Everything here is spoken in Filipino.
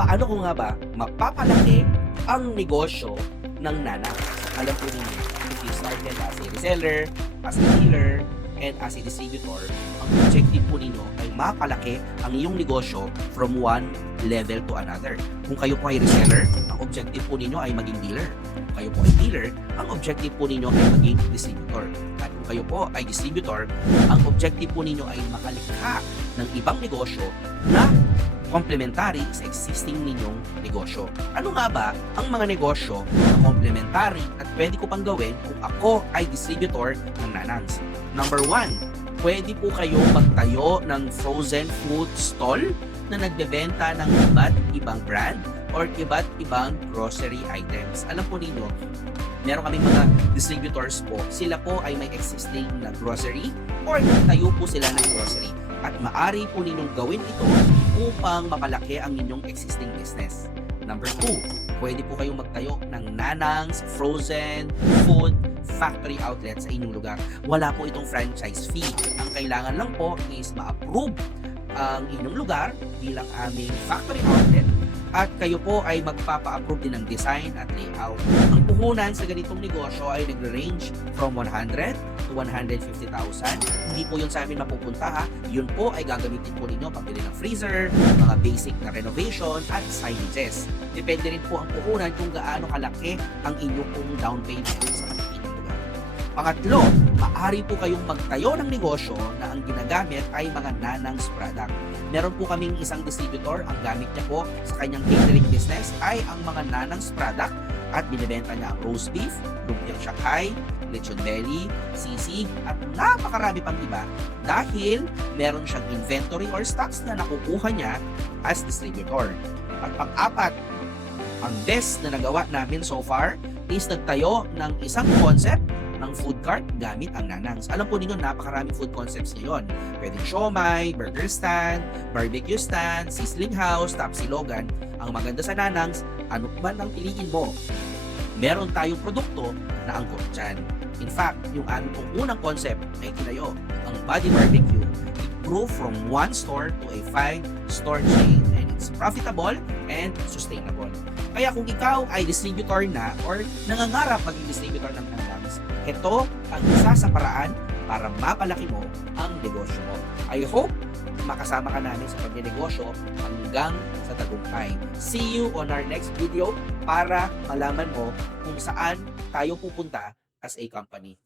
paano ko nga ba mapapalaki ang negosyo ng nanay? Alam po ninyo, if you started as a reseller, as a dealer, and as a distributor, ang objective po ninyo ay mapalaki ang iyong negosyo from one level to another. Kung kayo po ay reseller, ang objective po ninyo ay maging dealer. Kung kayo po ay dealer, ang objective po ninyo ay maging distributor. At kung kayo po ay distributor, ang objective po ninyo ay makalikha ng ibang negosyo na complementary sa existing ninyong negosyo. Ano nga ba ang mga negosyo na complementary at pwede ko pang gawin kung ako ay distributor ng Nanangs? Number 1, pwede po kayo magtayo ng frozen food stall na nagbebenta ng iba't ibang brand or iba't ibang grocery items. Alam po ninyo, meron kaming mga distributors po, sila po ay may existing na grocery or tayo po sila ng grocery. At maari po ninyong gawin ito upang mapalaki ang inyong existing business. Number 2, pwede po kayong magtayo ng Nanangs frozen food factory outlet sa inyong lugar. Wala po itong franchise fee. Ang kailangan lang po is ma-approve ang inyong lugar bilang aming factory outlet at kayo po ay magpapa-approve din ng design at layout. Ang puhunan sa ganitong negosyo ay nagre-range from 100 to 150,000. Hindi po yun sa amin mapupunta ha. Yun po ay gagamitin po ninyo pambili ng freezer, mga basic na renovation at signages. Depende rin po ang puhunan kung gaano kalaki ang inyong pong down payment sa inyong lugar. Pangatlo, maaari po kayong magtayo ng negosyo na ang ginagamit ay mga Nanangs product. Meron po kaming isang distributor, ang gamit niya po sa kanyang catering business ay ang mga Nanangs product at binibenta niya ang roast beef, lumpiang Shanghai, lechon belly, sisig at napakarami pang iba dahil meron siyang inventory or stocks na nakukuha niya as distributor. At pang-apat, ang best na nagawa namin so far is nagtayo ng isang concept ng food cart gamit ang Nanangs. Alam po ninyo, napakaraming food concepts ngayon. Pwedeng siomai, burger stand, barbecue stand, sizzling house, tapsilogan. Ang maganda sa Nanangs, ano man ang piliin mo, meron tayong produkto na angkop dyan. In fact, yung aming pong unang concept ay tinayo, ang Body Barbecue. It grew from 1 store to a 5-store chain and it's profitable and sustainable. Kaya kung ikaw ay distributor na or nangangarap maging distributor ng Nanangs, ito ang isa sa paraan para mapalaki mo ang negosyo mo. I hope makasama ka namin sa pagnenegosyo hanggang sa tagumpay. See you on our next video para malaman mo kung saan tayo pupunta as a company.